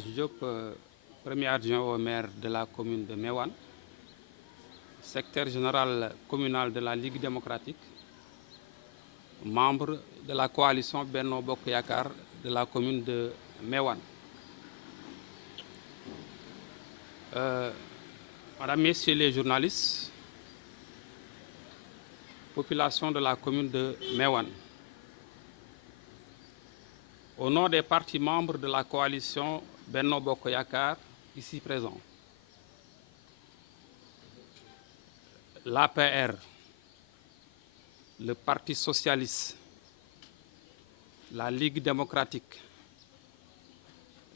Elhadji Diop, premier adjoint au maire de la commune de Meouane, secrétaire général communal de la Ligue démocratique, membre de la coalition Benno Bokk Yakaar de la commune de Meouane. Madame, Messieurs les journalistes, population de la commune de Meouane, au nom des partis membres de la coalition Benno Bokk Yakaar ici présents, l'APR, le Parti socialiste, la Ligue démocratique,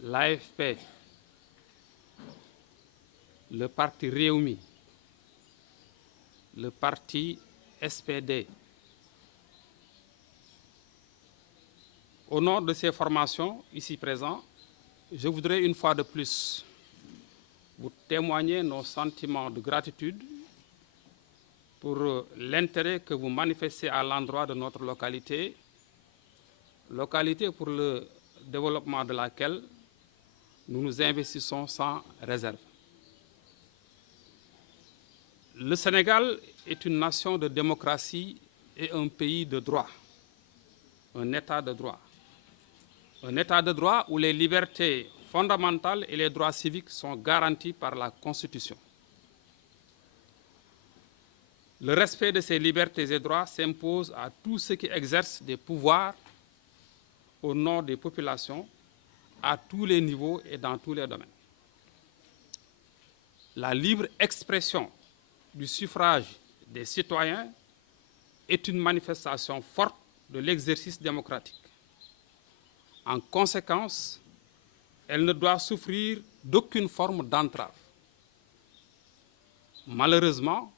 l'AFP, le Parti Rewmi, le Parti SPD. Au nom de ces formations ici présentes, je voudrais une fois de plus vous témoigner nos sentiments de gratitude pour l'intérêt que vous manifestez à l'endroit de notre localité, localité pour le développement de laquelle nous nous investissons sans réserve. Le Sénégal est une nation de démocratie et un pays de droit, un état de droit. Un état de droit où les libertés fondamentales et les droits civiques sont garantis par la Constitution. Le respect de ces libertés et droits s'impose à tous ceux qui exercent des pouvoirs au nom des populations, à tous les niveaux et dans tous les domaines. La libre expression du suffrage des citoyens est une manifestation forte de l'exercice démocratique. En conséquence, elle ne doit souffrir d'aucune forme d'entrave. Malheureusement,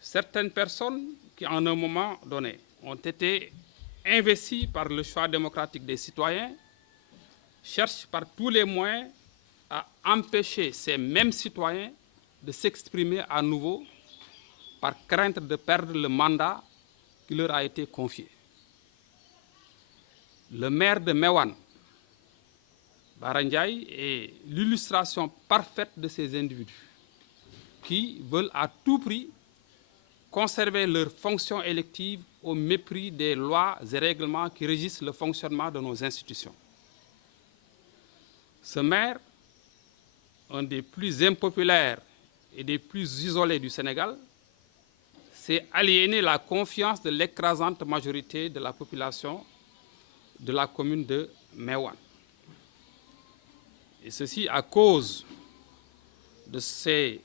certaines personnes qui, en un moment donné, ont été investies par le choix démocratique des citoyens cherchent par tous les moyens à empêcher ces mêmes citoyens de s'exprimer à nouveau par crainte de perdre le mandat qui leur a été confié. Le maire de Meouane, Bara Ndiaye, est l'illustration parfaite de ces individus qui veulent à tout prix conserver leur fonction élective au mépris des lois et règlements qui régissent le fonctionnement de nos institutions. Ce maire, un des plus impopulaires et des plus isolés du Sénégal, s'est aliéné la confiance de l'écrasante majorité de la population de la commune de Meouane. Et ceci à cause de ses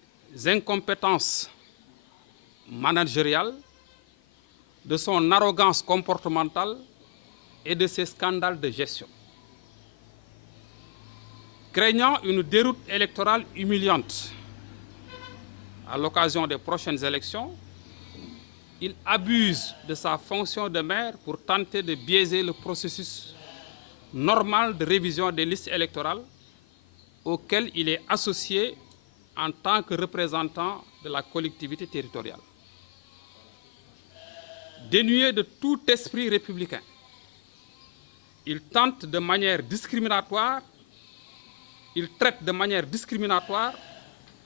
incompétences managériales, de son arrogance comportementale et de ses scandales de gestion. Craignant une déroute électorale humiliante à l'occasion des prochaines élections, il abuse de sa fonction de maire pour tenter de biaiser le processus normal de révision des listes électorales auquel il est associé en tant que représentant de la collectivité territoriale. Dénué de tout esprit républicain, il tente de manière discriminatoire, il traite de manière discriminatoire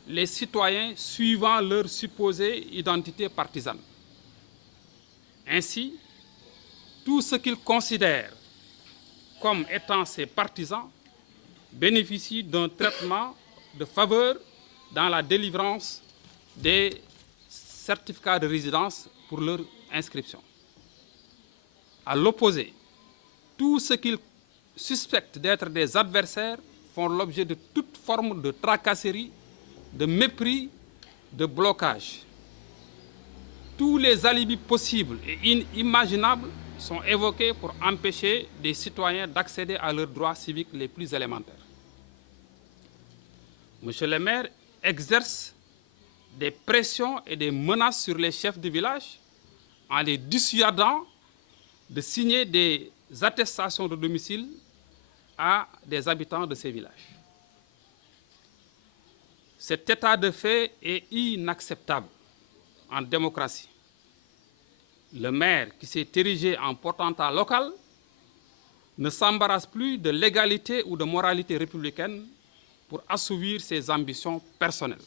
les citoyens suivant leur supposée identité partisane. Ainsi, tout ce qu'il considère comme étant ses partisans bénéficient d'un traitement de faveur dans la délivrance des certificats de résidence pour leur inscription. À l'opposé, tout ce qu'ils suspectent d'être des adversaires font l'objet de toute forme de tracasserie, de mépris, de blocage. Tous les alibis possibles et inimaginables sont évoqués pour empêcher des citoyens d'accéder à leurs droits civiques les plus élémentaires. Monsieur le maire exerce des pressions et des menaces sur les chefs de village en les dissuadant de signer des attestations de domicile à des habitants de ces villages. Cet état de fait est inacceptable en démocratie. Le maire qui s'est érigé en potentat local ne s'embarrasse plus de légalité ou de moralité républicaine pour assouvir ses ambitions personnelles.